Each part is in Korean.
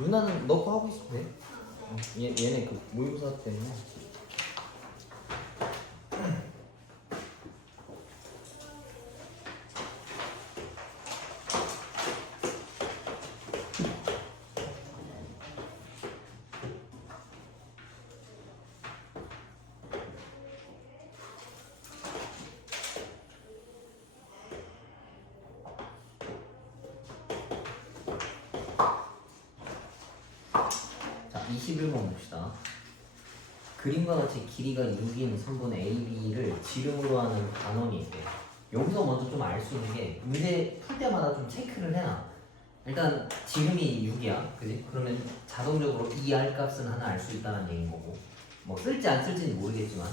누나는 너 거 하고 있으면 돼. 얘네 그 모의고사 때문에. 자, 21번 봅시다. 그림과 같이 길이가 6인 선분의 AB를 지름으로 하는 반원이 있대. 여기서 먼저 좀 알 수 있는 게 문제 풀 때마다 좀 체크를 해놔. 일단 지름이 6이야, 그지? 그러면 자동적으로 이 R 값은 하나 알 수 있다는 얘기인 거고, 뭐 쓸지 안 쓸지는 모르겠지만,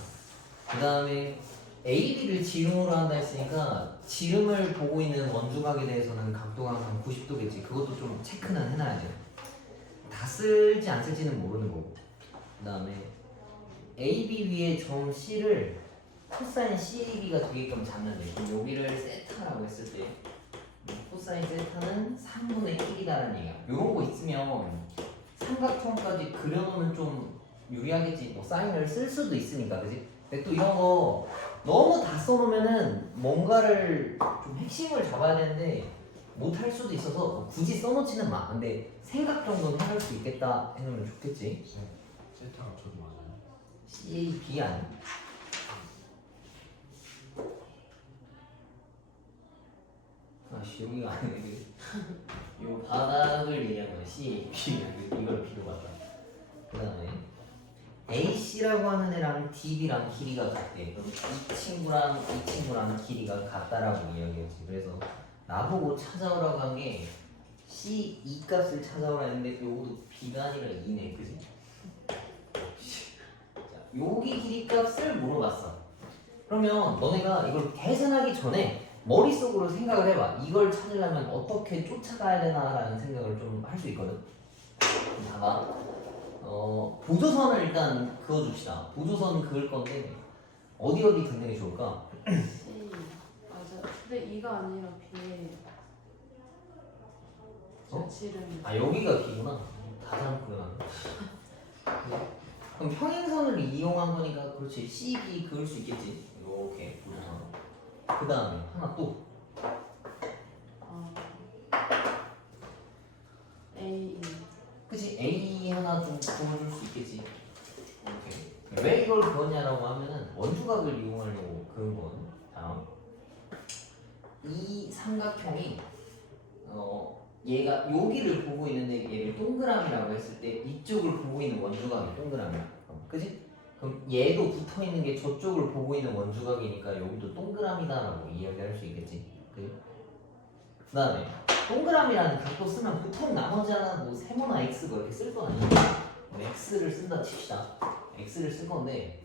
그 다음에 AB를 지름으로 한다 했으니까 지름을 보고 있는 원주각에 대해서는 각도가 항상 90도겠지. 그것도 좀 체크는 해놔야죠. 다 쓸지 안 쓸지는 모르는 거고. 그 다음에 AB 위에 점 C를 코사인 CAB가 되게끔 잡는데, 그럼 여기를 세타라고 했을 때 코사인 세타는 3분의 1이다라는 얘기야. 요런 거 있으면 삼각형까지 그려놓으면 좀 유리하겠지. 뭐 사인을 쓸 수도 있으니까, 그지? 근데 또 이런 거 너무 다 써놓으면은 뭔가를 좀 핵심을 잡아야 되는데 못할 수도 있어서 굳이 써놓지는 마. 근데 생각 정도는 해볼 수 있겠다 해놓으면 좋겠지. 세타가 저도 맞아요. CAB 아니? 아씨 여기가 아니네. 요 바닥을 얘기한 거야. CAB 이걸 B로 봤다. 그 다음에 AC라고 하는 애랑 DB랑 길이가 같대. 그럼 이 친구랑 이 친구랑 길이가 같다라고 이야기했지. 그래서 나보고 찾아오라고 한 게 C 2 값을 찾아오라 했는데 요것도 B가 아니라 2네, 그지? 자, 여기 길이 값을 물어봤어. 그러면 너네가 이걸 계산하기 전에 머릿속으로 생각을 해봐. 이걸 찾으려면 어떻게 쫓아가야 되나라는 생각을 좀 할 수 있거든. 봐봐. 보조선을 일단 그어줍시다. 보조선 그을 건데 어디 그는 게 좋을까? C 맞아. 근데 E가 아니라 B에 어? 지름. 아 여기가 B구나. 다 잘못 그려놨네. 그럼 평행선을 이용한 거니까 그렇지. CB 그을 수 있겠지. 이렇게 보조선. 그 다음에 하나 또 A 그치? A 하나 좀 그어줄 수 있겠지. 오케이. 왜 이걸 그었냐라고 하면은 원주각을 이용하려고 그은 거거든. 다음 이 삼각형이 얘가 여기를 보고 있는데 얘를 동그라미라고 했을 때 이쪽을 보고 있는 원주각이 동그라미야. 그지? 그럼 얘도 붙어 있는 게 저쪽을 보고 있는 원주각이니까 여기도 동그라미다라고 이야기할 수 있겠지. 그지? 그 다음에 동그라미라는 각도 쓰면 보통 나머지 하나 뭐 세모나 X 뭐 이렇게 쓸 거 아니야. X를 쓴다 칩시다. X를 쓸 건데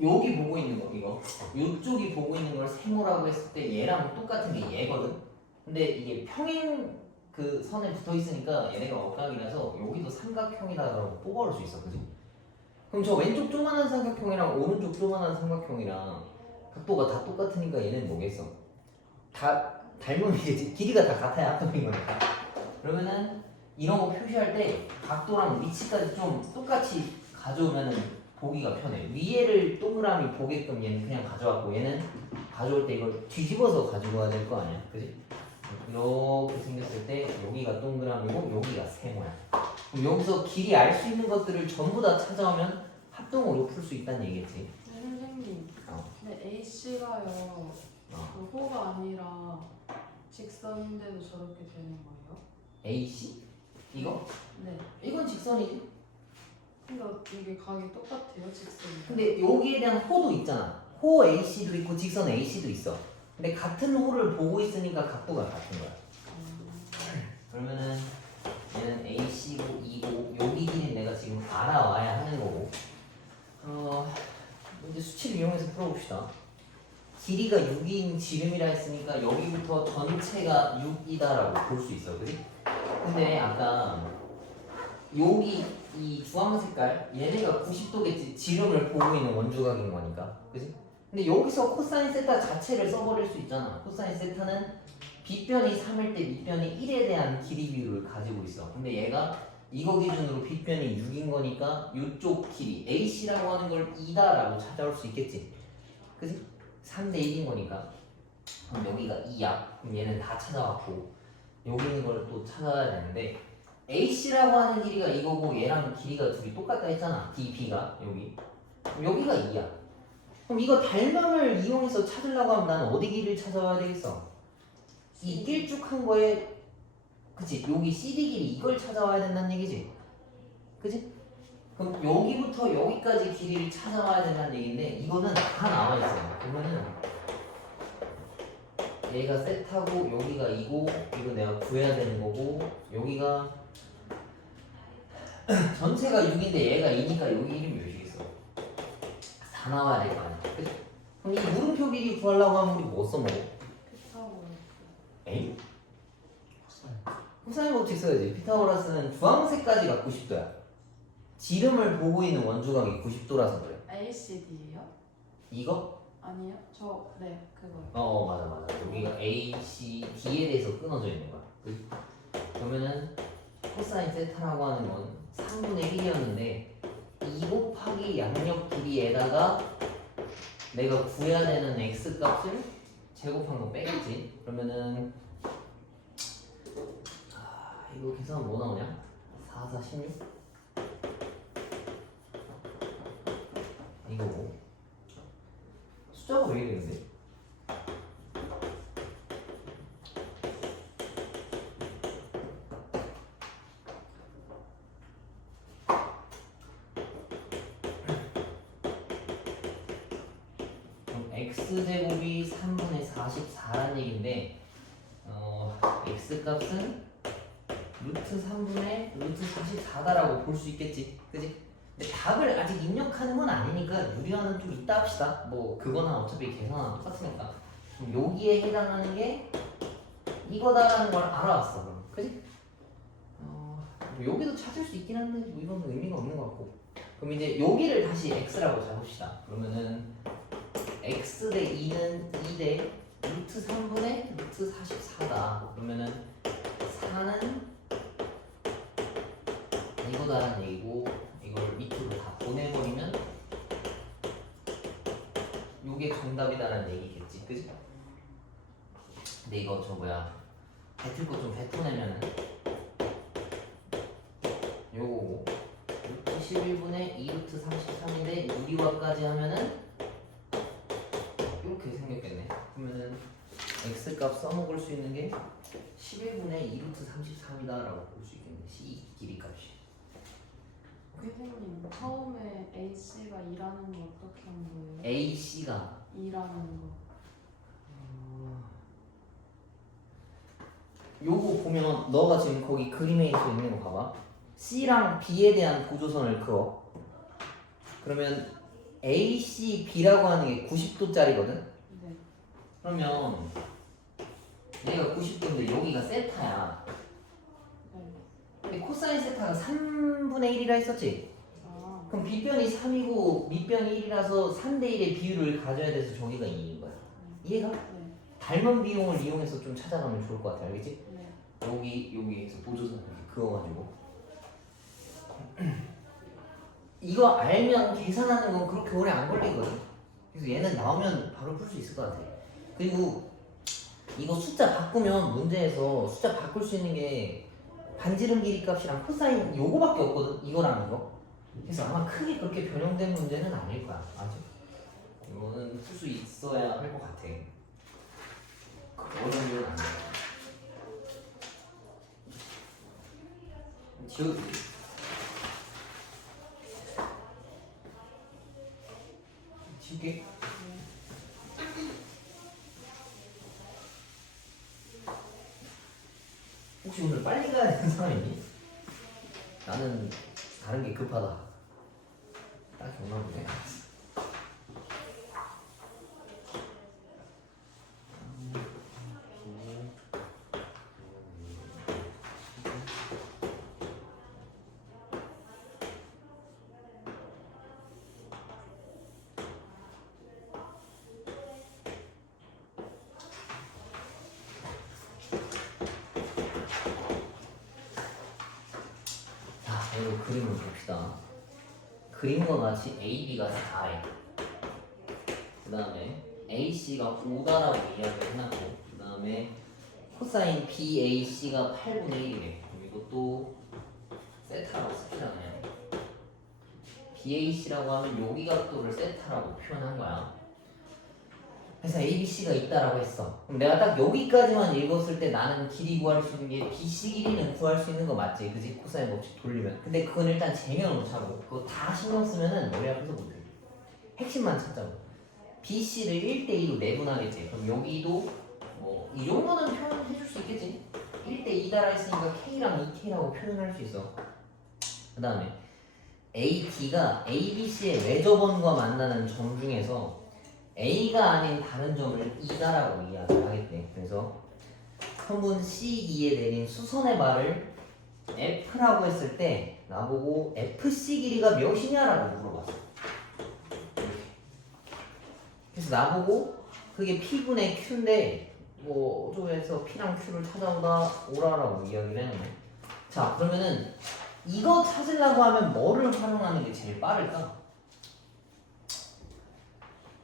여기 보고 있는 거 이거 이쪽이 보고 있는 걸 세모라고 했을 때 얘랑 똑같은 게 얘거든. 근데 이게 평행 그 선에 붙어 있으니까 얘네가 억각이라서 여기도 삼각형이다라고 뽑아올 수 있어, 그지? 그럼 저 왼쪽 조그만한 삼각형이랑 오른쪽 조그만한 삼각형이랑 각도가 다 똑같으니까 얘는 뭐겠어? 다 닮은 이겠지. 길이가 다 같아야 합동인 거니까. 그러면은 이런 거 표시할 때 각도랑 위치까지 좀 똑같이 가져오면은 보기가 편해. 위에를 동그라미 보게끔 얘는 그냥 가져왔고 얘는 가져올 때 이걸 뒤집어서 가지고 와야 될 거 아니야, 그지? 이렇게 생겼을 때 여기가 동그라미고 여기가 세모야. 그럼 여기서 길이 알 수 있는 것들을 전부 다 찾아오면 합동으로 풀 수 있다는 얘기겠지. 네, 선생님. 근데 AC가요. 그 호가 아니라 직선인데도 저렇게 되는 거예요? AC? 이거? 네. 이건 직선이지. 근데 이게 각이 똑같아요, 직선이. 근데 여기에 대한 호도 있잖아. 호 AC도 있고 직선 AC도 있어. 근데 같은 호를 보고 있으니까 각도가 같은 거야. 그러면은 얘는 AC고 E고 여기 길이 내가 지금 알아와야 하는 거고. 이제 수치를 이용해서 풀어봅시다. 길이가 6인 지름이라 했으니까 여기부터 전체가 6이다라고 볼 수 있어, 그지? 근데 아까 여기 이 주황 색깔 얘네가 90도겠지. 지름을 보고 있는 원주각인 거니까, 그지? 근데 여기서 코사인 세타 자체를 써버릴 수 있잖아. 코사인 세타는 빗변이 3일 때 밑변이 1에 대한 길이 비율을 가지고 있어. 근데 얘가 이거 기준으로 빗변이 6인 거니까 이쪽 길이 AC라고 하는 걸 2다라고 찾아올 수 있겠지. 그지? 3대 1인 거니까. 그럼 여기가 2야. 그럼 얘는 다 찾아왔고 여기 있는 걸 또 찾아야 되는데 AC라고 하는 길이가 이거고 얘랑 길이가 둘이 똑같다 했잖아. DB가 여기. 그럼 여기가 2야. 그럼 이거 달면을 이용해서 찾으려고 하면 나는 어디 길이를 찾아와야 되겠어? 이 길쭉한 거에 그치? 여기 CD 길이 이걸 찾아와야 된다는 얘기지? 그치? 그럼 여기부터 여기까지 길이를 찾아와야 된다는 얘기인데 이거는 다 나와있어요. 그러면은 얘가 세타고 여기가 이고 이거 내가 구해야 되는 거고 여기가 전체가 6인데 얘가 2니까 여기 이름이 몇이겠어? 4 나와야 될 거 아니야. 그치? 그럼 이 물음표 길이 구하려고 하면 우리 뭐 써먹어? 피타고라스. 에이? 코사인. 코사인 법칙 써야지. 피타고라스는 주황색까지가 90도야. 지름을 보고 있는 원주각이 90도라서 그래. ACD예요? 이거? 아니요. 네 그거. 맞아. 여기가 A, C, D에 대해서 끊어져 있는 거야. 그러면은 코사인 세타라고 하는 건 3분의 1이었는데 2 곱하기 양력 길이에다가 내가 구해야 되는 x 값을 제곱한 거 빼겠지. 그러면은 이거 계산 뭐 나오냐? 4, 4, 16? 이거고 숫자가 왜 이러는데? 그럼 x제곱이 3분의 44란 얘기인데 x값은 루트 3분의 루트 44다라고 볼 수 있겠지, 그지? 근데 답을 아직 입력하는 건 아니니까 유리화는 좀 이따 합시다. 뭐 그거는 어차피 계산은 똑같으니까. 그럼 여기에 해당하는 게 이거다라는 걸 알아왔어, 그럼, 그지? 뭐 여기도 찾을 수 있긴 한데 뭐 이건 의미가 없는 것 같고. 그럼 이제 여기를 다시 x라고 잡읍시다. 그러면은 x 대 2는 2대 루트 3분의 루트 44다. 그러면은 4는 이거다라는 얘기고 이걸 밑으로 다 보내버리면 요게 정답이다라는 얘기겠지, 그지? 근데 이거 뱉을 거 좀 뱉어내면은 요거고 루트 11분의 2루트 33인데 유리화까지 하면은 이렇게 생겼겠네. 그러면은 x값 써먹을 수 있는 게 11분의 2루트 33이다라고 볼 수 있겠네. C 길이 값이. 선생님 처음에 AC가 2라는 거 어떻게 한 거예요? AC가 2라는 거. 요거 보면 너가 지금 거기 그림에 있는 거 봐봐. C랑 B에 대한 보조선을 그어. 그러면 AC, B라고 하는 게 90도짜리거든? 네. 그러면 얘가 90도인데 여기가 세타야. 네. 근데 코사인 세타가 3분의 1이라 했었지? 아. 그럼 B변이 3이고 밑변이 1이라서 3대 1의 비율을 가져야 돼서 저기가 2인 거야. 이해가? 네. 닮은 비용을 이용해서 좀 찾아가면 좋을 것 같아. 알겠지? 네. 여기에서 보조선 이렇게 그어가지고 이거 알면 계산하는 건 그렇게 오래 안 걸리거든. 그래서 얘는 나오면 바로 풀 수 있을 것 같아. 그리고 이거 숫자 바꾸면 문제에서 숫자 바꿀 수 있는 게 반지름 길이 값이랑 코사인 요거밖에 없거든. 이거랑 이거. 그래서 아마 크게 그렇게 변형된 문제는 아닐 거야. 아직. 이거는 풀 수 있어야 할 것 같아. 어려운 일은 아니야. 지워줄게. 지울게. 혹시 오늘 빨리 가야 되는 사람이니? 나는 다른 게 급하다. 딱히 없나 보네. 그림을 봅시다. 그림과 같이 AB가 4에 그 다음에 AC가 5다라고 이야기를 해놨고 그 다음에 코사인 BAC가 8분의 1이래. 이것도 세타라고 씁시다 그냥. BAC라고 하면 여기 각도를 세타라고 표현한 거야. 그래서 ABC가 있다라고 했어. 그럼 내가 딱 여기까지만 읽었을 때 나는 길이 구할 수 있는 게 BC 길이는 구할 수 있는 거 맞지? 그지? 코사인 법칙 돌리면. 근데 그건 일단 재미는 못 차고 그거 다 신경 쓰면은 머리 아파서 못해. 핵심만 찾자고. BC를 1대2로 내분하겠지. 그럼 여기도 뭐 이 정도는 표현해 줄 수 있겠지? 1대2 달아 있으니까 K랑 2K라고 표현할 수 있어. 그 다음에 AD가 ABC의 외접원과 만나는 점 중에서 A가 아닌 다른 점을 2다라고 이야기를 하겠대. 그래서 선분 C2에 내린 수선의 말을 F라고 했을 때 나보고 FC 길이가 몇이냐라고 물어봤어. 그래서 나보고 그게 P분의 Q인데 뭐 어쩌고해서 P랑 Q를 찾아오다 오라라고 이야기를 했네. 자 그러면은 이거 찾으려고 하면 뭐를 활용하는 게 제일 빠를까?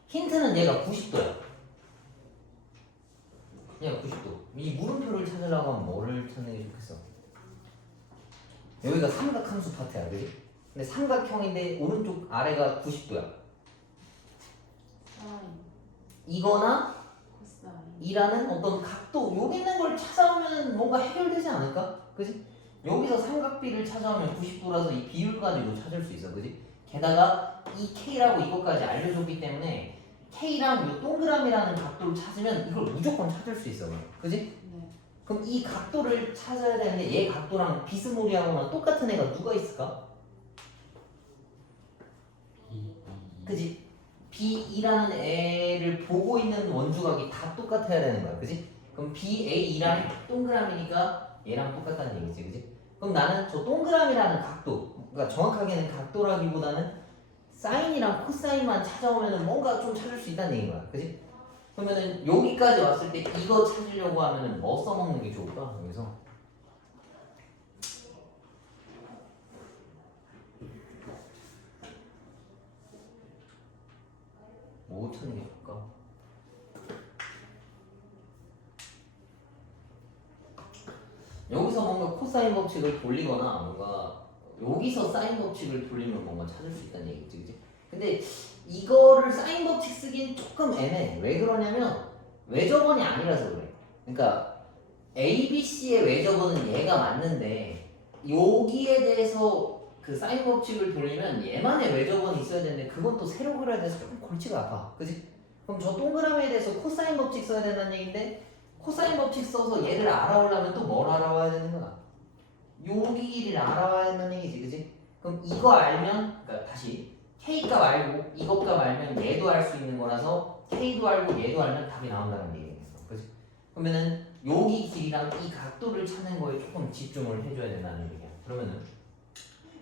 힌트는 얘가 90도야. 얘가 90도. 이 물음표를 찾으려고 하면 뭐를 찾는 게 좋겠어? 여기가 삼각함수 파트야, 그지? 근데 삼각형인데 오른쪽 아래가 90도야. 사인, 이거나 코사인. 이라는 어떤 각도 여기 있는 걸 찾아오면 뭔가 해결되지 않을까? 그지? 여기서 삼각비를 찾아오면 90도라서 이 비율 가지고 찾을 수 있어, 그지? 게다가 이 K라고 이것까지 알려줬기 때문에 K랑 요 동그라미라는 각도를 찾으면 이걸 무조건 찾을 수 있어, 그지? 네. 그럼 이 각도를 찾아야 되는데 얘 각도랑 비스무리하거나 똑같은 애가 누가 있을까? 그지? B2라는 애를 보고 있는 원주각이 다 똑같아야 되는 거야, 그지? 그럼 BA2랑 동그라미니까 얘랑 똑같다는 얘기지, 그지? 그럼 나는 저 동그라미라는 각도, 그러니까 정확하게는 각도라기보다는 사인이랑 코사인만 찾아오면은 뭔가 좀 찾을 수 있다는 얘기인 거야, 그지? 그러면은 여기까지 왔을 때 이거 찾으려고 하면은 뭐 써먹는 게 좋을까? 여기서 뭐 찾는 게 좋을까? 여기서 뭔가 코사인 법칙을 돌리거나 뭔가 여기서 사인 법칙을 돌리면 뭔가 찾을 수 있다는 얘기지, 그지? 근데 이거를 사인 법칙 쓰긴 조금 애매해. 왜 그러냐면 외접원이 아니라서 그래. 그러니까 ABC의 외접원은 얘가 맞는데 여기에 대해서 그 사인 법칙을 돌리면 얘만의 외접원이 있어야 되는데 그건 또 새로 그려야 돼서 조금 골치가 아파, 그지? 그럼 저 동그라미에 대해서 코사인 법칙 써야 된다는 얘기인데 코사인 법칙 써서 얘를 알아오려면 또 뭘 알아와야 되는 거야? 여기 길이를 알아와야 된다는 얘기지, 그지? 그럼 이거 알면, 그러니까 다시 K값 알고 이것값 알면 얘도 알 수 있는 거라서 K도 알고 얘도 알면 답이 나온다는 얘기겠어, 그지? 그러면은 여기 길이랑 이 각도를 찾는 거에 조금 집중을 해줘야 된다는 얘기야. 그러면은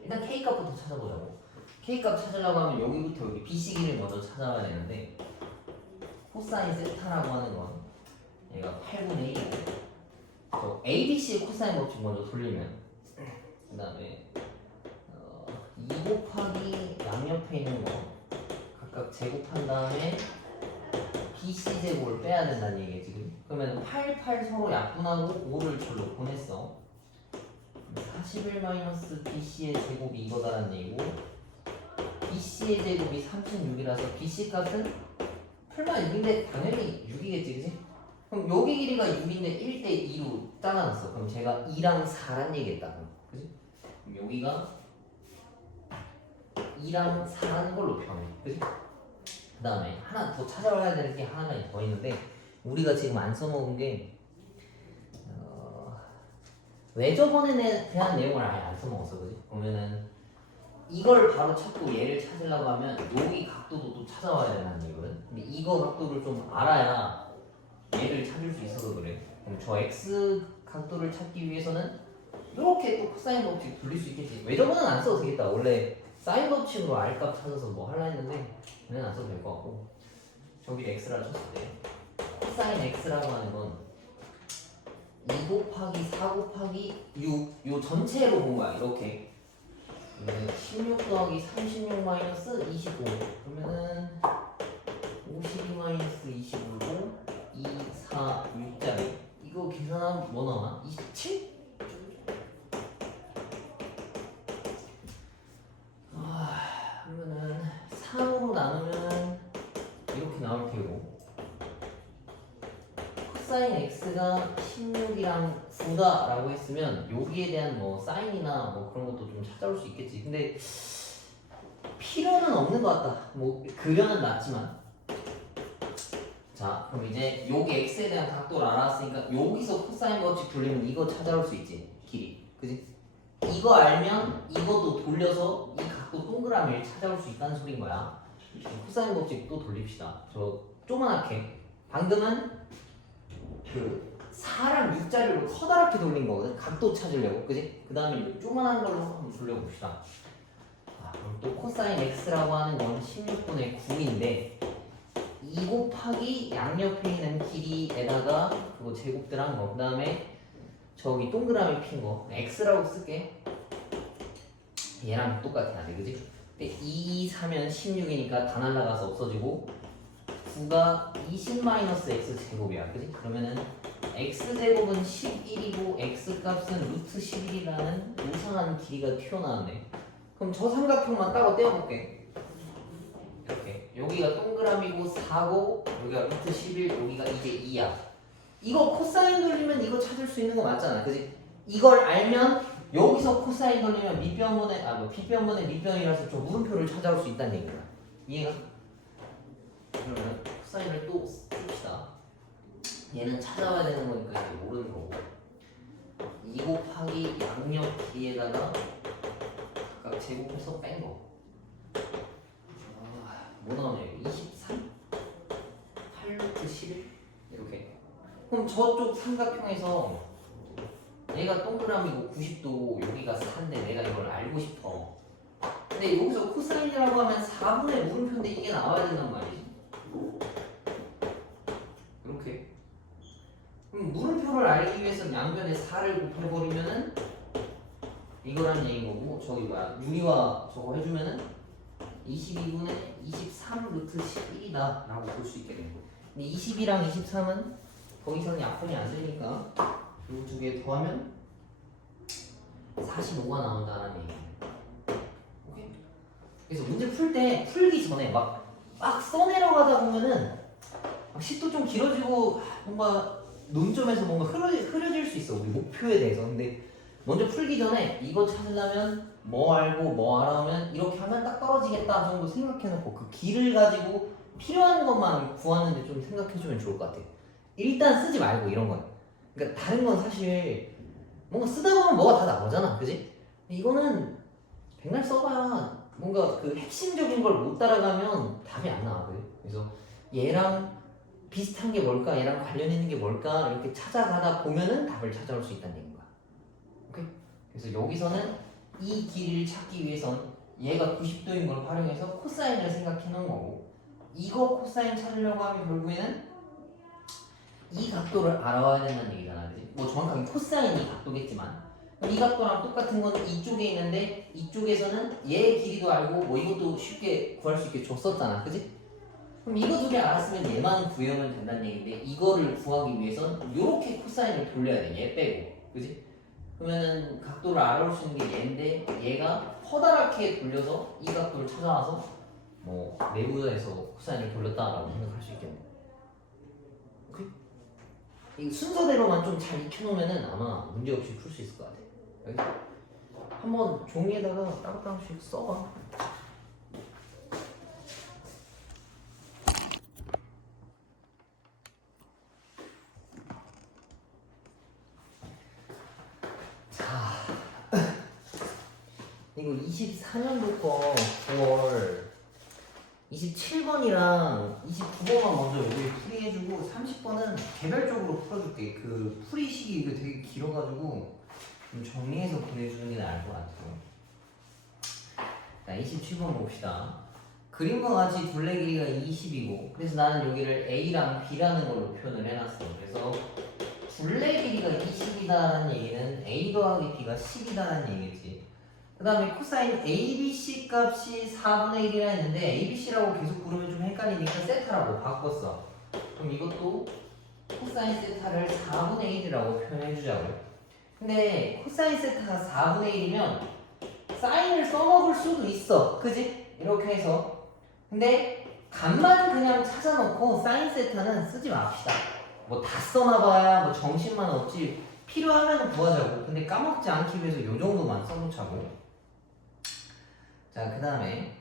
일단 K값부터 찾아보자고. K값 찾으려고 하면 여기부터 여기 BC 길이를 먼저 찾아와야 되는데 코사인 세타라고 하는 건 얘가 8분의 1이고 ABC의 코사인 법칙 먼저 돌리면 그 다음에 2 곱하기 양옆에 있는 거 각각 제곱한 다음에 BC 제곱을 빼야 된다는 얘기지, 지금. 그러면 8, 8 서로 약분하고 5를 절로 보냈어. 41-BC의 제곱이 이거다라는 얘기고 BC의 제곱이 36이라서 BC 값은 풀만 6인데 당연히 6이겠지, 그치? 그럼 여기 길이가 6인데 1대2로 잘라놨어. 그럼 제가 2랑 4란 얘기했다, 그치? 그럼 여기가 2랑 4라는 걸로 표현해, 그치? 그 다음에 하나 더 찾아와야 될 게 하나가 더 있는데 우리가 지금 안 써먹은 게 외접원에 대한 내용을 아예 안 써먹었어, 그지? 그러면은 이걸 바로 찾고 얘를 찾으려고 하면 여기 각도도 또 찾아와야 된다는 얘기거든. 근데 이거 각도를 좀 알아야 얘를 찾을 수 있어서 그래. 그럼 저 x 각도를 찾기 위해서는 이렇게 또 코사인 법칙 돌릴 수 있겠지. 외접원은 안 써도 되겠다. 원래 사인 법칙으로 R값 찾아서 뭐 하려 했는데 그냥 안 써도 될 것 같고 저기 x라 쳤을 때 코사인 x라고 하는 건 2 곱하기 4 곱하기 6 요 전체로 본 거야, 이렇게. 16 더하기 36 마이너스 25 그러면은 52 마이너스 25고 2, 4, 6짜리 이거 계산하면 뭐 나오나? 27? 그러면은 3으로 나누면 이렇게 나올 테고 코사인 x가 16이랑 9다 라고 했으면 여기에 대한 뭐 사인이나 뭐 그런 것도 좀 찾아올 수 있겠지. 근데 필요는 없는 것 같다. 뭐 그려는 놨지만 자 그럼 이제 여기 x에 대한 각도를 알았으니까 여기서 코사인 법칙 돌리면 이거 찾아올 수 있지. 길이 그지? 이거 알면 이것도 돌려서 이 각도 동그라미를 찾아올 수 있다는 소린 거야. 코사인 법칙 또 돌립시다. 저 조그맣게 방금은 그 4랑 6자리로 커다랗게 돌린 거거든. 각도 찾으려고 그지? 그 다음에 조그만한 걸로 한번 돌려봅시다. 그럼 또 코사인 x라고 하는 건 16분의 9인데 2 곱하기 양옆에 있는 길이에다가 그거 제곱들한 거. 그 다음에 저기 동그라미 핀 거 x라고 쓸게. 얘랑 똑같아 안 돼, 그지? 근데 2, 4면 16이니까 다 날라가서 없어지고 9가 20-x 제곱이야, 그지? 그러면은 x 제곱은 11이고 x 값은 루트 11이라는 이상한 길이가 튀어나왔네. 그럼 저 삼각형만 따로 떼어볼게. 이렇게 여기가 동그라미고 4고 여기가 루트 11, 여기가 이제 2야. 이거 코사인 돌리면 이거 찾을 수 있는 거 맞잖아, 그지? 이걸 알면 여기서 코사인 돌리면 밑변분의 빗변분의 밑변이라서 저 물음표를 찾아올 수 있다는 얘기야. 이해가? 그러면 코사인을 또 씁시다. 얘는 찾아와야 되는 거니까 이제 모르는 거고 2 곱하기 양옆 길이에다가 각각 제곱해서 뺀 거. 뭐 나오냐? 23? 8루트 11? 이렇게. 그럼 저쪽 삼각형에서 얘가 동그라미고 90도 여기가 4인데 내가 이걸 알고 싶어. 근데 여기서 코사인이라고 하면 4분의 물음표인데 이게 나와야 된단 말이지. 이렇게. 그럼 물음표를 알기 위해서 양변에 4를 곱해버리면은 이거란 얘기인 거고 저기 뭐야 유리와 저거 해주면은 22분의 23 루트 11이다 라고 볼 수 있게 되는 거야. 근데 22랑 23은 더 이상 약분이 안 되니까 이 두 개 더하면 45가 나온다는 얘기예요. 오케이? 그래서 문제 풀기 전에 막 써내려가다 보면은 막 식도 좀 길어지고 뭔가 논점에서 뭔가 흐려질 수 있어, 우리 목표에 대해서. 근데 먼저 풀기 전에 이거 찾으려면 뭐 알고 뭐 알아오면 이렇게 하면 딱 떨어지겠다 정도 생각해놓고 그 길을 가지고 필요한 것만 구하는데 좀 생각해주면 좋을 것 같아. 일단 쓰지 말고 이런 건. 그러니까 다른 건 사실 뭔가 쓰다 보면 뭐가 다 나오잖아, 그지? 이거는 백날 써봐야 뭔가 그 핵심적인 걸 못 따라가면 답이 안 나와. 그래서 얘랑 비슷한 게 뭘까, 얘랑 관련 있는 게 뭘까 이렇게 찾아가다 보면은 답을 찾아올 수 있다는 얘기인 거야. 오케이? 그래서 여기서는 이 길이를 찾기 위해선 얘가 90도인 걸 활용해서 코사인을 생각해 놓은 거고 이거 코사인 찾으려고 하면 결국에는 이 각도를 알아와야 된다는 얘기잖아, 그지? 뭐 정확하게 코사인이 각도겠지만 이 각도랑 똑같은 건 이쪽에 있는데 이쪽에서는 얘의 길이도 알고 뭐 이것도 쉽게 구할 수 있게 줬었잖아, 그지? 그럼 이거 두 개 알았으면 얘만 구하면 된다는 얘기인데 이거를 구하기 위해선 이렇게 코사인을 돌려야 돼, 얘 빼고, 그지? 그러면은 각도를 알아올 수 있는 게 얘인데 얘가 커다랗게 돌려서 이 각도를 찾아와서 뭐 내부에서 코사인을 돌렸다라고 생각할 수 있겠네. 오케이? 이 순서대로만 좀 잘 익혀놓으면은 아마 문제 없이 풀 수 있을 것 같아. 여기 한번 종이에다가 따로따로씩 써봐. 이거 24년도 거 9월 27번이랑 29번만 먼저 여기 풀이해주고 30번은 개별적으로 풀어줄게. 그 풀이 시기 이거 되게 길어가지고 좀 정리해서 보내주는 게 나을 것 같아요. 자, 27번 봅시다. 그림과 같이 둘레 길이가 20이고 그래서 나는 여기를 A랑 B라는 걸로 표현을 해놨어. 그래서 둘레 길이가 20이다라는 얘기는 A 더하기 B가 10이다라는 얘기겠지. 그 다음에 코사인 ABC 값이 4분의 1이라 했는데 ABC라고 계속 부르면 좀 헷갈리니까 세타라고 바꿨어. 그럼 이것도 코사인 세타를 4분의 1이라고 표현해주자고요. 근데 코사인 세타가 4분의 1이면 사인을 써먹을 수도 있어. 그지? 이렇게 해서. 근데 값만 그냥 찾아놓고 사인 세타는 쓰지 맙시다. 뭐 다 써놔봐야 뭐 정신만 없지. 필요하면 구하자고. 근데 까먹지 않기 위해서 요 정도만 써놓자고. 자, 그 다음에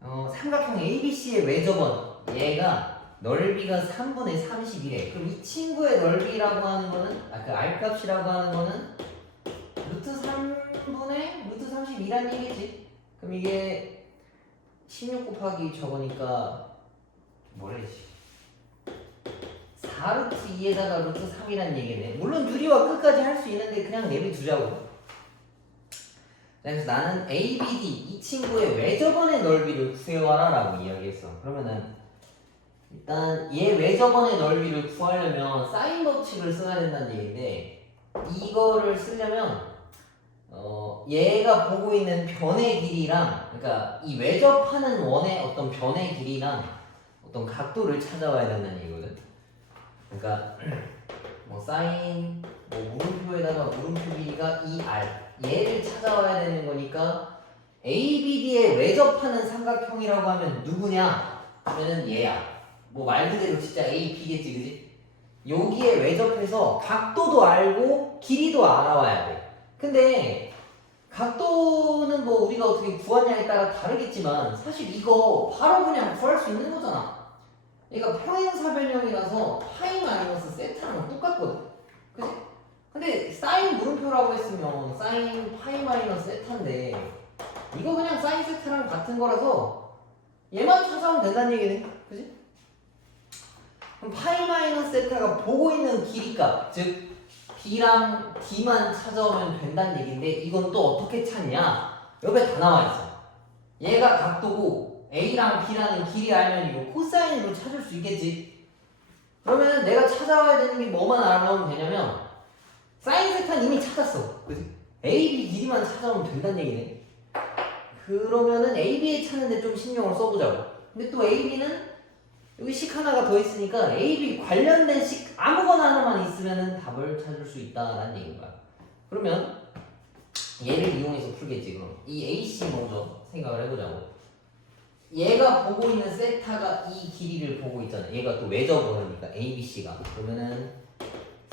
삼각형 ABC의 외접원 얘가 넓이가 3분의 31에 그럼 이 친구의 넓이라고 하는 거는 그 R값이라고 하는 거는 루트 3분의 루트 32란 얘기지. 그럼 이게 16 곱하기 저거니까 뭐래지 4루트 2에다가 루트 3이란 얘기네. 물론 유리와 끝까지 할 수 있는데 그냥 내비두자고. 그래서 나는 ABD 이 친구의 외접원의 넓이를 구해와라 라고 이야기했어. 그러면은 일단 얘 외접원의 넓이를 구하려면 사인 법칙을 써야 된다는 얘기인데 이거를 쓰려면 얘가 보고 있는 변의 길이랑 그러니까 이 외접하는 원의 어떤 변의 길이랑 어떤 각도를 찾아와야 된다는 얘기거든. 그러니까 뭐 사인 뭐 물음표에다가 물음표 길이가 2R 얘를 찾아와야 되는 거니까 ABD에 외접하는 삼각형이라고 하면 누구냐? 그러면은 얘야. 뭐 말 그대로 진짜 AB겠지, 그지? 여기에 외접해서 각도도 알고 길이도 알아와야 돼. 근데 각도는 뭐 우리가 어떻게 구하냐에 따라 다르겠지만 사실 이거 바로 그냥 구할 수 있는 거잖아. 그러니까 평행사변형이라서 파이 마이너스 세타랑 똑같거든. 그지? 근데 사인 물음표라고 했으면 사인 파이 마이너스 세타인데 이거 그냥 사인 세타랑 같은 거라서 얘만 찾아오면 된다는 얘기네. 그지? 그럼 파이 마이너스 세타가 보고 있는 길이값 즉 B랑 D만 찾아오면 된다는 얘기인데 이건 또 어떻게 찾냐? 여기에 다 나와있어. 얘가 각도고 A랑 B라는 길이 알면 이거 코사인으로 찾을 수 있겠지. 그러면 내가 찾아와야 되는 게 뭐만 알아오면 되냐면 사인 세타는 이미 찾았어. 그치? AB 길이만 찾아오면 된다는 얘기네. 그러면은 AB에 찾는데 좀 신경을 써보자고. 근데 또 AB는 여기 식 하나가 더 있으니까 AB 관련된 식 아무거나 하나만 있으면은 답을 찾을 수 있다라는 얘기인 거야. 그러면 얘를 이용해서 풀겠지. 그럼 이 AC 먼저 생각을 해보자고. 얘가 보고 있는 세타가 이 길이를 보고 있잖아. 얘가 또 외접원이니까 ABC가. 그러면은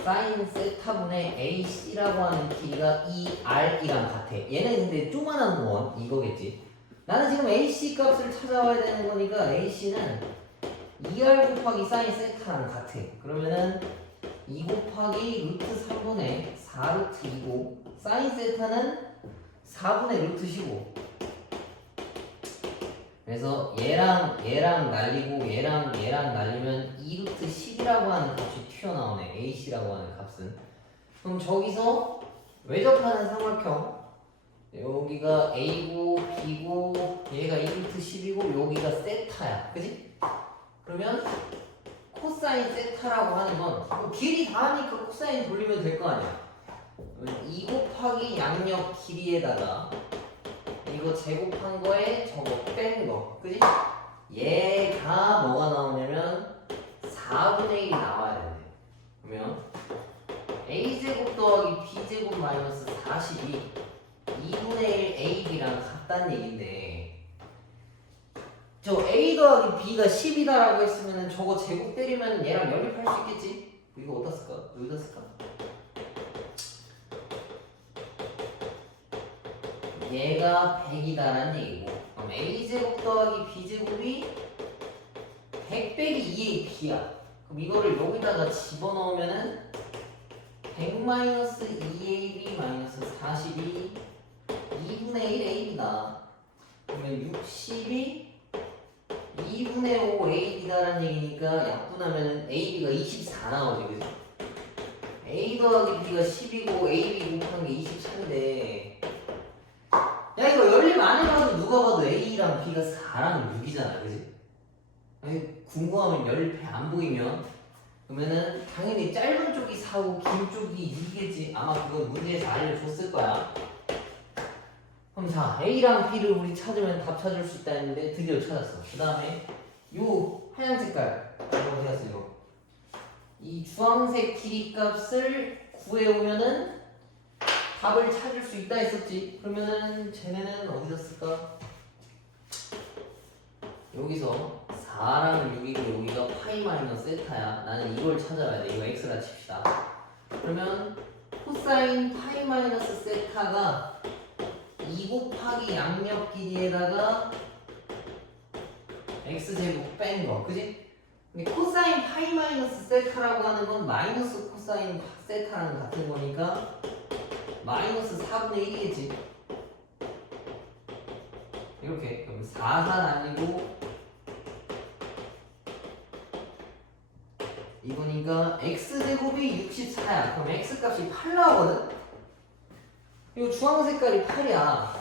사인 세타분의 AC라고 하는 길이가 2R이랑 같아. 얘는 근데 조그만한 원 이거겠지. 나는 지금 AC 값을 찾아와야 되는 거니까 AC는 2R 곱하기 사인 세타랑 같아. 그러면은 2 곱하기 루트 3분의 4루트 2고 사인 세타는 4분의 루트 15. 그래서 얘랑 날리고 얘랑 날리면 2루트 10이라고 하는 값이 튀어나오네. AC라고 하는 값은. 그럼 저기서 외접하는 삼각형 여기가 A고 B고 얘가 2루트 10이고 여기가 세타야. 그치? 그러면 코사인 세타라고 하는 건 길이 다 하니까 코사인 돌리면 될 거 아니야. 2 곱하기 양력 길이에다가 이거 제곱한 거에 저거 뺀 거. 그지? 얘가 뭐가 나오냐면 4분의 1이 나와야 되네. 그러면 a제곱 더하기 b제곱 마이너스 40이 2분의 1 ab랑 같다는 얘긴데 저 a 더하기 b가 10이다라고 했으면 저거 제곱 때리면 얘랑 연립할 수 있겠지? 이거 어디다 쓸까? 여기다 쓸까? 얘가 100이다라는 얘기고 그럼 a제곱 더하기 b제곱이 100 빼기 2의 b야. 그럼 이거를 여기다가 집어넣으면은 100 마이너스 2ab 마이너스 40이 2분의 1 ab다. 그러면 60이 2분의 5 ab다라는 얘기니까 약분하면은 ab가 24 나오지. 그죠? a 더하기 b가 10이고 ab 곱한 게 24인데 야 이거 연립 안 해봐도 누가 봐도 A랑 B가 4랑 6이잖아. 그지? 아니, 궁금하면 연립해 안 보이면 그러면은 당연히 짧은 쪽이 4고 긴 쪽이 6이겠지. 아마 그건 문제에서 알려줬을 거야. 그럼 자, A랑 B를 우리 찾으면 답 찾을 수 있다 했는데 드디어 찾았어. 그 다음에 요 하얀 색깔 어디 갔어 이거? 이 주황색 길이 값을 구해오면은 답을 찾을 수 있다 했었지. 그러면은 쟤네는 어디다 쓸까? 여기서 4랑 6이고 여기가 파이 마이너스 세타야. 나는 이걸 찾아야 돼. 이거 x라 칩시다. 그러면 코사인 파이 마이너스 세타가 2 곱하기 양옆 길이에다가 x제곱 뺀 거, 그지? 근데 코사인 파이 마이너스 세타라고 하는 건 마이너스 코사인 세타랑 같은 거니까 마이너스 4분의 1이겠지. 이렇게. 그럼 4산 아니고 이거니까 x제곱이 64야. 그럼 x값이 8 나오거든? 이거 주황 색깔이 8이야.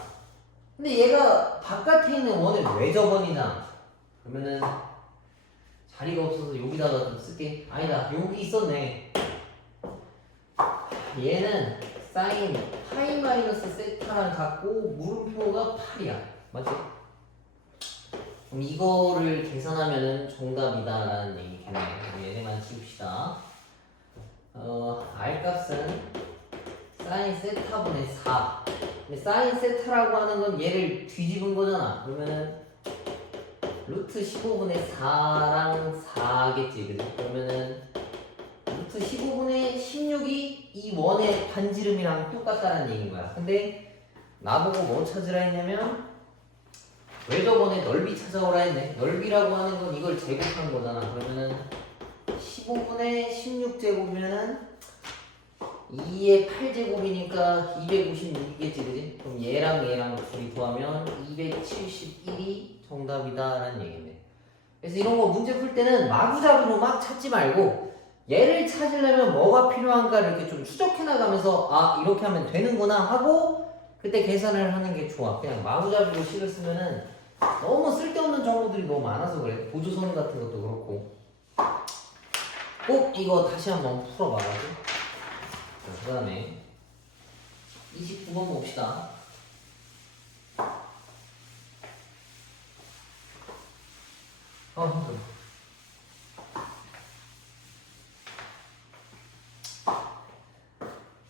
근데 얘가 바깥에 있는 원을 왜 접어니냐? 그러면은 자리가 없어서 여기다가 좀 쓸게. 아니다, 여기 있었네. 얘는 사인 파이 마이너스 세타랑 같고 물음표가 8이야. 맞지? 그럼 이거를 계산하면은 정답이다라는 얘기겠네. 그럼 얘네만 치웁시다. R 값은 사인 세타분의 4. 근데 사인 세타라고 하는 건 얘를 뒤집은 거잖아. 그러면은 루트 15분의 4랑 4겠지, 그지? 그러면은 루트 15분의 16이 이 원의 반지름이랑 똑같다는 얘기인 거야. 근데 나보고 뭐 찾으라 했냐면 왜 저번에 넓이 찾아오라 했네. 넓이라고 하는 건 이걸 제곱한 거잖아. 그러면은 15분의 16제곱이면은 2의 8제곱이니까 256이겠지, 그지? 그럼 얘랑 얘랑 둘이 더하면 271이 정답이다라는 얘기네. 그래서 이런 거 문제 풀 때는 마구잡이로 막 찾지 말고 얘를 찾으려면 뭐가 필요한가 이렇게 좀 추적해 나가면서 아, 이렇게 하면 되는구나 하고 그때 계산을 하는 게 좋아. 그냥 마구잡이로 식을 쓰면은 너무 쓸데없는 정보들이 너무 많아서 그래. 보조선 같은 것도 그렇고. 꼭 이거 다시 한번 풀어봐라. 그 다음에 29번 봅시다. 힘들어.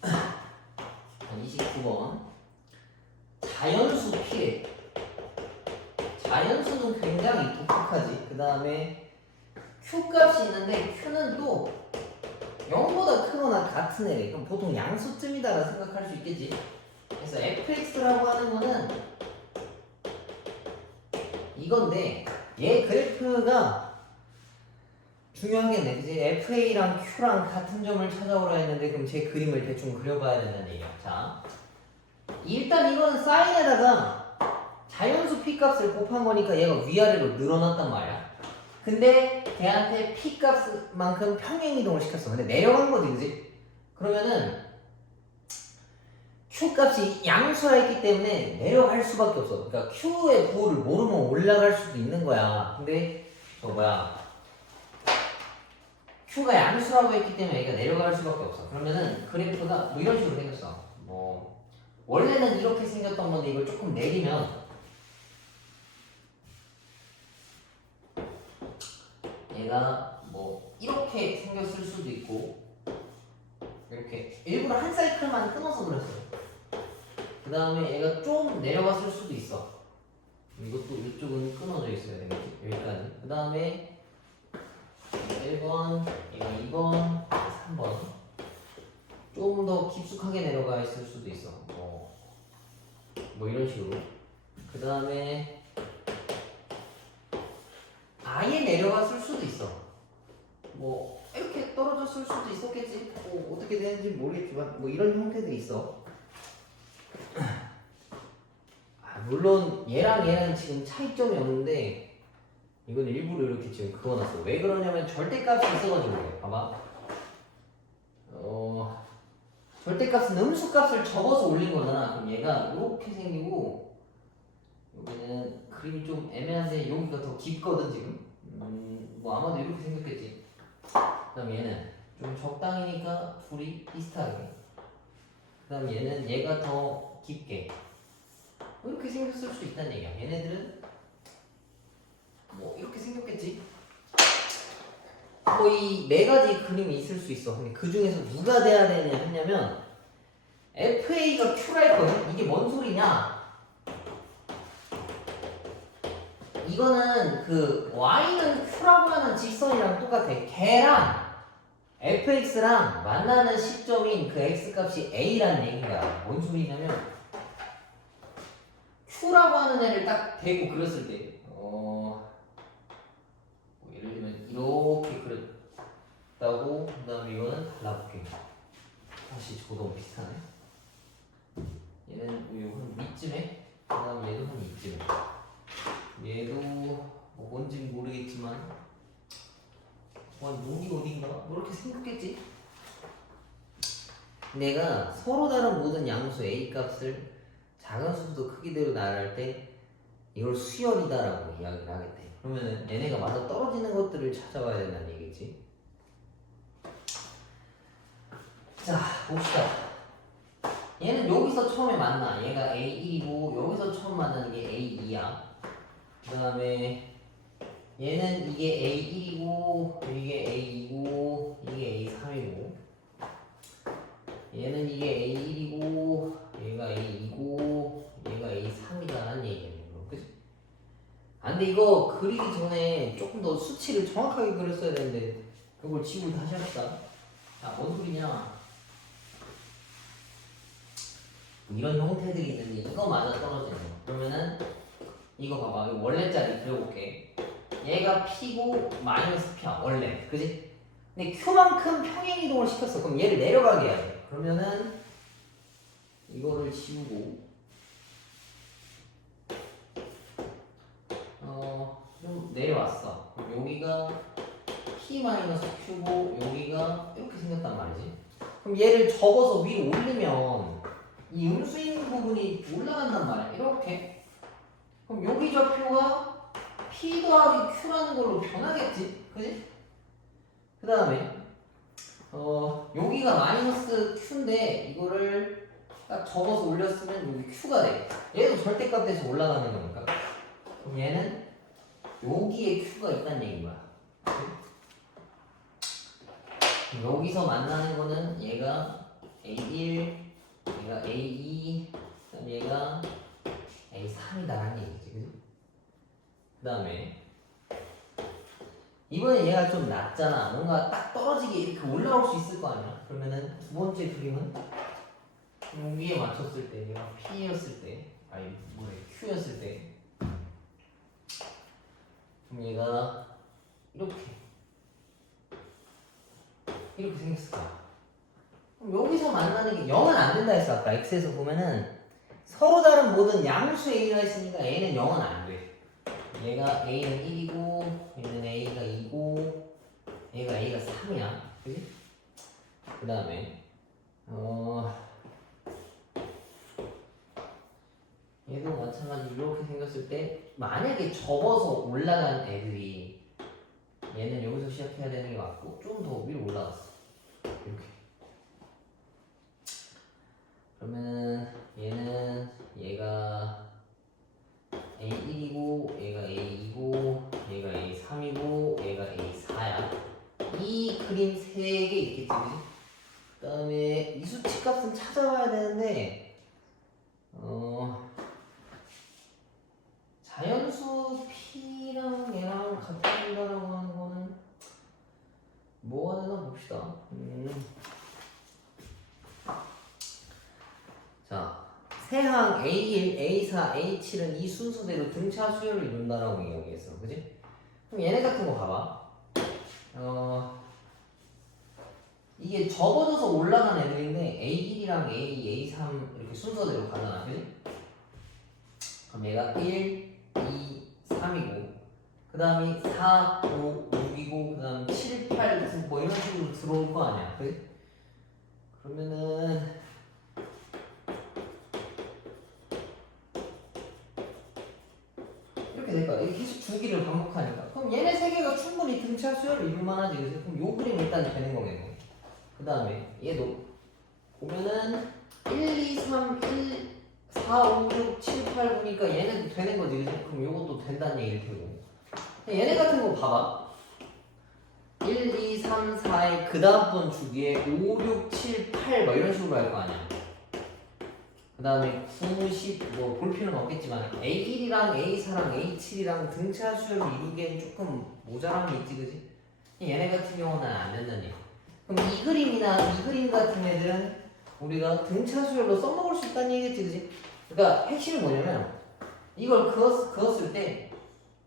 자, 29번. 자연수 피해. 자연수는 굉장히 독특하지. 그 다음에 Q값이 있는데 Q는 또 0보다 크거나 같은 애래. 그럼 보통 양수쯤이다라 생각할 수 있겠지. 그래서 fx라고 하는 거는 이건데 얘 그래프가 중요하겠네, 그지? fa랑 q랑 같은 점을 찾아오라 했는데 그럼 제 그림을 대충 그려봐야 된다는 얘기야. 자, 일단 이건 사인에다가 자연수 p 값을 곱한 거니까 얘가 위아래로 늘어났단 말이야. 근데 걔한테 p 값만큼 평행 이동을 시켰어. 근데 내려간 거지, 그지? 그러면은 q 값이 양수라 했기 때문에 내려갈 수밖에 없어. 그러니까 q의 부호를 모르면 올라갈 수도 있는 거야. 근데 q가 양수라고 했기 때문에 얘가 내려갈 수밖에 없어. 그러면은 그래프가 뭐 이런 식으로 생겼어. 뭐 원래는 이렇게 생겼던 건데 이걸 조금 내리면 얘가 뭐 이렇게 생겼을 수도 있고 이렇게 일부러 한 사이클만 끊어서 그렸어요. 그 다음에 얘가 좀 내려갔을 수도 있어. 이것도 이쪽은 끊어져 있어야 되겠지. 여기까지. 그 다음에 1번, 얘가 2번, 3번 좀 더 깊숙하게 내려가 있을 수도 있어. 뭐 이런 식으로. 그 다음에 아예 내려갔을 수도 있어. 뭐 이렇게 떨어졌을 수도 있었겠지. 뭐 어떻게 되는지 모르겠지만 뭐 이런 형태들이 있어. 물론 얘랑 얘는 지금 차이점이 없는데 이건 일부러 이렇게 지금 그어놨어. 왜 그러냐면 절대값이 있어가지고 그래. 봐봐. 절대값은 음수값을 접어서 올린 거잖아. 그럼 얘가 이렇게 생기고 여기는 그림이 좀 애매한데 여기가 더 깊거든 지금. 뭐 아마도 이렇게 생겼겠지. 그 다음 얘는 좀 적당히니까 둘이 비슷하게. 그 다음 얘는 얘가 더 깊게. 뭐 이렇게 생겼을 수 있다는 얘기야. 얘네들은 뭐 이렇게 생겼겠지. 뭐 이 네 가지 그림이 있을 수 있어. 근데 그 중에서 누가 돼야 되냐 했냐면 FA가 Q라 했거든. 이게 뭔 소리냐? 이거는 그 Y는 Q라고 하는 직선이랑 똑같아. 걔랑 fx랑 만나는 시점인 그 x값이 a라는 얘기가 뭔 소리냐면 q라고 하는 애를 딱 대고 그렸을 때 뭐 예를 들면 이렇게 그렸다고 그 다음에 이거는 달라볼게. 다시 저도 너무 비슷하네. 얘는 한 위쯤에 그 다음에 얘도 한 이쯤에 얘도 뭐 뭔지 모르겠지만 여기 어딘가? 뭐 이렇게 생겼겠지? 내가 서로 다른 모든 양수 A 값을 작은 수부터 크기대로 나열할 때 이걸 수열이다라고 이야기를 하겠대. 그러면은 얘네가 맞아 떨어지는 것들을 찾아와야 된다는 얘기지. 자, 봅시다. 얘는 여기서 처음에 만나. 얘가 A1이고 여기서 처음 만나는 게 A2야. 그 다음에 얘는 이게 A1이고 이게 A2고 이게 A3이고 얘는 이게 A1이고 얘가 A2고 얘가 A3이다라는 얘기예요. 그치? 아 근데 이거 그리기 전에 조금 더 수치를 정확하게 그렸어야 되는데 그걸 지우고 다시 합시다. 자, 뭔 소리냐? 이런 형태들이 있는데 이거 맞아 떨어지는 거. 그러면은 이거 봐봐. 이거 원래짜리 그려볼게. 얘가 P고 마이너스 P야 원래. 그지? 근데 Q만큼 평행이동을 시켰어. 그럼 얘를 내려가게 해야 돼. 그러면은 이거를 지우고 좀 내려왔어. 그럼 여기가 P 마이너스 Q고 여기가 이렇게 생겼단 말이지. 그럼 얘를 접어서 위로 올리면 이 음수인 부분이 올라간단 말이야. 이렇게. 그럼 여기 좌표가 P 더하기 Q라는 걸로 변하겠지? 그지? 그 다음에 여기가 마이너스 Q인데 이거를 딱 접어서 올렸으면 여기 Q가 돼. 얘도 절대값 돼서 올라가는 거니까. 그럼 얘는 여기에 Q가 있다는 얘기인 거야. 여기서 만나는 거는 얘가 A1, 얘가 A2, 그다음 얘가 A3이다라는 얘기지. 그지? 그 다음에 이번에 얘가 좀 낮잖아. 뭔가 딱 떨어지게 이렇게 올라올 수 있을 거 아니야. 그러면은 두 번째 그림은 여기에 맞췄을 때 얘가 P였을 때 아니 뭐래 Q였을 때 그럼 얘가 이렇게 생겼을 거야. 그럼 여기서 만나는 게 0은 안 된다 했어. 아까 X에서 보면은 서로 다른 모든 양수 A가 있으니까 A는 0은 안 돼. 얘가 A는 1이고 얘는 A가 2고 얘가 A가 3이야. 그지? 그 다음에 얘도 마찬가지로 이렇게 생겼을 때 만약에 접어서 올라간 애들이 얘는 여기서 시작해야 되는 게 맞고 좀 더 위로 올라갔어. 이렇게. 그러면은 얘는 얘가 A1이고 얘가 A2고 얘가 A3이고 얘가 A4야. 이 그림 3개 있겠지. 그 다음에 이 수치 값은 찾아와야 되는데 자연수 P랑 얘랑 같아진다라고 하는 거는 뭐가 되나 봅시다. 자, 세항 A1, A4, A7은 이 순서대로 등차 수열을 이룬다라고 이야기했어. 그지? 그럼 얘네 같은 거 봐봐. 이게 접어져서 올라간 애들인데 A1이랑 A2, A3 이렇게 순서대로 가잖아. 그지? 그럼 얘가 1, 2, 3이고 그 다음이 4, 5, 6이고 그 다음 7, 8, 9 뭐 이런 식으로 들어올 거 아니야. 그지? 그러면은 이렇게 될 거야. 이렇게 계속 주기를 반복하니까. 그럼 얘네 세 개가 충분히 등차 수열을 이룰만하지. 그래서 그럼 요 그림 일단 되는 거겠네. 그 다음에 얘도 보면은 1, 2, 3, 1, 4, 5, 6, 7, 8 보니까 얘네도 되는 거지, 그지? 그럼 요것도 된다는 얘기일 테고. 얘네 같은 거 봐봐. 1, 2, 3, 4의 그 다음번 주기에 5, 6, 7, 8 막 이런 식으로 할 거 아니야. 그 다음에 9, 10, 뭐 볼 필요는 없겠지만 A1이랑 A4랑 A7이랑 등차 수열을 이루기엔 조금 모자람이 있지, 그지? 얘네 같은 경우는 안 된다는 얘기. 그럼 이 그림이나 이 그림 같은 애들은 우리가 등차 수열로 써먹을 수 있다는 얘기겠지, 그지? 그러니까 핵심이 뭐냐면 이걸 그었을 때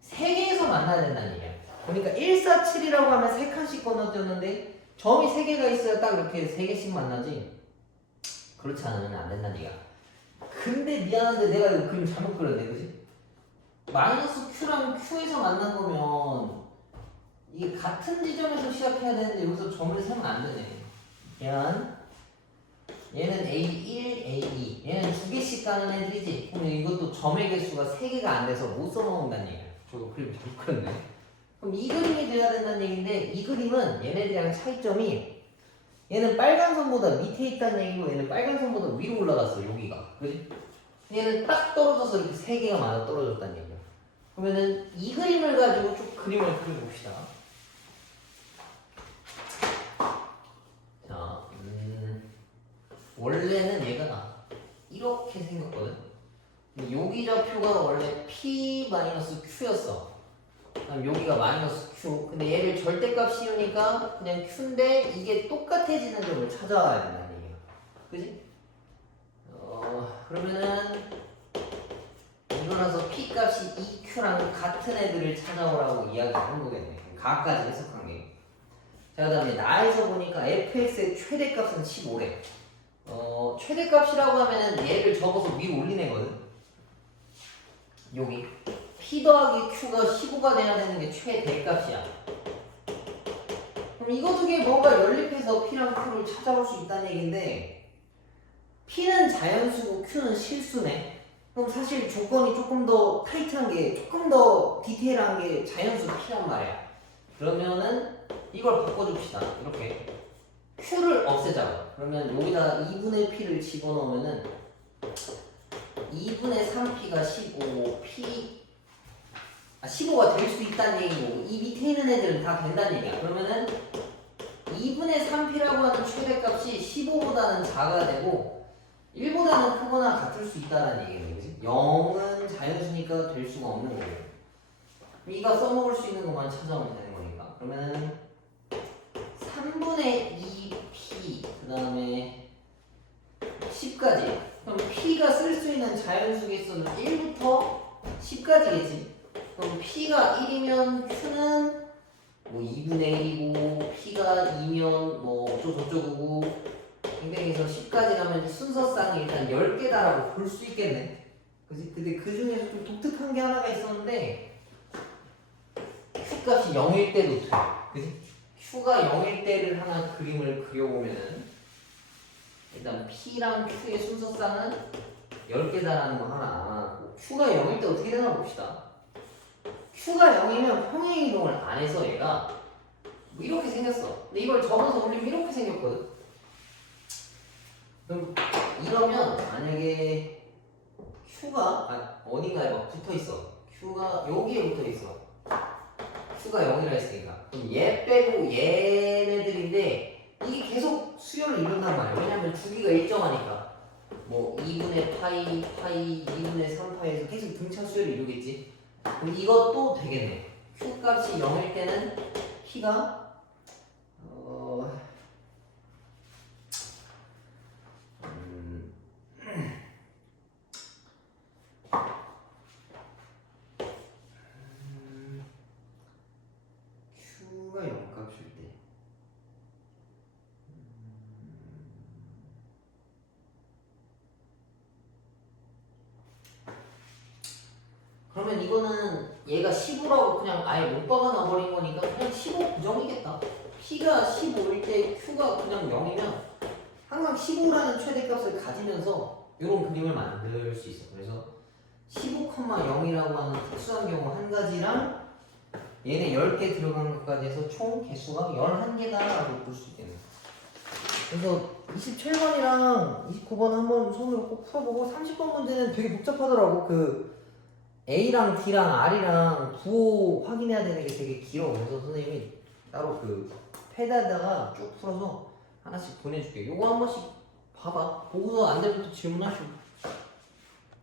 세 개에서 만나야 된다는 얘기야. 그러니까 1, 4, 7이라고 하면 세 칸씩 건너뛰었는데 점이 세 개가 있어야 딱 이렇게 세 개씩 만나지. 그렇지 않으면 안 된다는 얘기야. 근데 미안한데 내가 이거 그림 잘못 그렸네, 그지? 마이너스 Q랑 Q에서 만난 거면 이게 같은 지점에서 시작해야 되는데 여기서 점을 세면 안 되네. 얘는 A1, A2 얘는 두 개씩 가는 애들이지. 그럼 이것도 점의 개수가 세 개가 안 돼서 못 써먹는다는 얘기야. 저도 그림 잘못 그렸네. 그럼 이 그림이 돼야 된다는 얘기인데 이 그림은 얘네들이랑 차이점이 얘는 빨간 선보다 밑에 있다는 얘기고 얘는 빨간 선보다 위로 올라갔어, 여기가. 그지? 얘는 딱 떨어져서 이렇게 세 개가 맞아 떨어졌다는 얘기야. 그러면은 이 그림을 가지고 쭉 그림을 그려봅시다. 자, 원래는 얘가 이렇게 생겼거든. 근데 여기 좌표가 원래 P-Q였어. 그럼 여기가 마이너스 Q. 근데 얘를 절대값 씌우니까 그냥 Q인데 이게 똑같아지는 점을 찾아와야 된다는 얘기야. 그지? 그러면은 이거라서 P 값이 2Q랑 같은 애들을 찾아오라고 이야기를 한 거겠네. 가까지 해석한 게. 자, 그 다음에 나에서 보니까 fx의 최대값은 15래. 최대값이라고 하면은 얘를 접어서 위로 올린 애거든. 여기. P 더하기 Q가 15가 돼야 되는 게 최대값이야. 그럼 이거 두 개 뭔가 연립해서 P랑 Q를 찾아볼 수 있다는 얘기인데 P는 자연수고 Q는 실수네. 그럼 사실 조건이 조금 더 타이트한 게 조금 더 디테일한 게 자연수 P란 말이야. 그러면은 이걸 바꿔줍시다. 이렇게 Q를 없애자. 그러면 여기다 2분의 P를 집어넣으면은 2분의 3P가 15가 될 수 있다는 얘기고 이 밑에 있는 애들은 다 된다는 얘기야. 그러면은 2분의 3P라고 하는 최대값이 15보다는 작아야 되고 1보다는 크거나 같을 수 있다는 얘기는 거지. 0은 자연수니까 될 수가 없는 거고 이가 써먹을 수 있는 것만 찾아오면 되는 거니까. 그러면은 3분의 2P 그 다음에 10까지. 그럼 P가 쓸 수 있는 자연수 개수는 1부터 10까지겠지. 그럼 P가 1이면 Q는 뭐 2분의 1이고 P가 2면 뭐 어쩌고저쩌고 뱅뱅에서 10까지 가면 순서상 일단 10개다라고 볼 수 있겠네. 그치? 근데 그 중에서 좀 독특한 게 하나가 있었는데 Q값이 0일 때도 돼. 그치? Q가 0일 때를 하나 그림을 그려보면은 일단 P랑 Q의 순서상은 10개다라는 거 하나 알아놨고 Q가 0일 때 어떻게 되나 봅시다. Q가 0이면 평행 이동을 안 해서 얘가 뭐 이렇게 생겼어. 근데 이걸 접어서 올리면 이렇게 생겼거든. 그럼 이러면 만약에 Q가 어딘가에 막 붙어있어. Q가 여기에 붙어있어. Q가 0이라 했으니까 그럼 얘 빼고 얘네들인데 이게 계속 수열을 이룬단 말이야. 왜냐면 주기가 일정하니까 뭐 2분의 파이, 2분의 3파이에서 계속 등차 수열을 이루겠지. 그럼 이것도 되겠네. Q 값이 0일 때는 P가 Q가 0값일 때 그러면 이거는 얘가 15라고 그냥 아예 못 박아 놔버린 거니까 그냥 15 부정이겠다. P가 15일 때 Q가 그냥 0이면 항상 15라는 최대값을 가지면서 이런 그림을 만들 수 있어. 그래서 15,0이라고 하는 특수한 경우 한 가지랑 얘네 10개 들어간 것까지 해서 총 개수가 11개다라고 볼 수 있겠네. 그래서 27번이랑 29번 한번 손으로 꼭 풀어보고 30번 문제는 되게 복잡하더라고. 그 A랑 D랑 R이랑 구호 확인해야 되는 게 되게 길어. 그래서 선생님이 따로 그 패드에다가 쭉 풀어서 하나씩 보내줄게. 요거 한 번씩 봐봐. 보고서 안 되면 또 질문하시고.